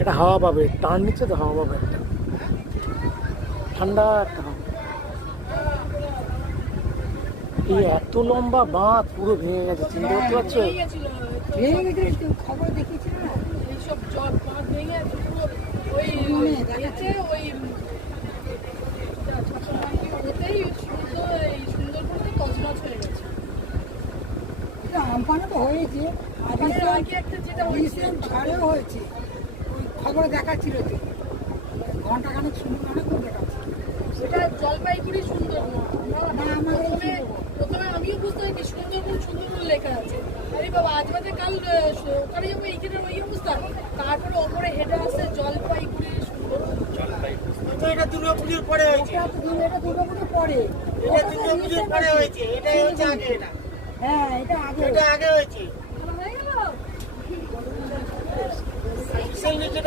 এটা হাওয়া পাবে, টান নিচ্ছে তো, হাওয়া পাবে একটা ঠান্ডা একটা হাওয়া। এই এত লম্বা বাঁধ পুরো ভেঙে গেছে, চিন্তা করতে পারছো? ভেঙে গেছে, খবর দেখিয়েছিল না এইসব জল বাঁধ ভেঙে পুরো ওই দেখাচ্ছে ওই ওতেই সুন্দরবনটা তছনছ হয়ে গেছে। আমফানও তো হয়েছে, আগে একটা যেটা ঝড়েও হয়েছে, ওই খবরে দেখাচ্ছিল তো, ঘন্টাখানেক অনেক দেখাচ্ছে। সেটা জলপাইগুড়ি সুন্দরবন। না, আমাদের প্রথমে আমিও বুঝতে পারিনি সুন্দরবন সুন্দরবন লেখা আছে। আরে বাবা, আজ বাদে কাল ওখানে যাবো, এইখানে ওই অবস্থা। তারপরে ওপরে হেঁটে আসছে জলপাইগুড়ি সুন্দরবন। এটা দুর্গাপুজোর পরে হয়েছে, এটা দুর্গাপুজোর পরে, এটা দুর্গাপুজোর পরে হয়েছে, এটাই হচ্ছে আগে। হ্যাঁ এটা আগে এটা আগে হয়েছে। হয়ে গেল। বিশাল নিচে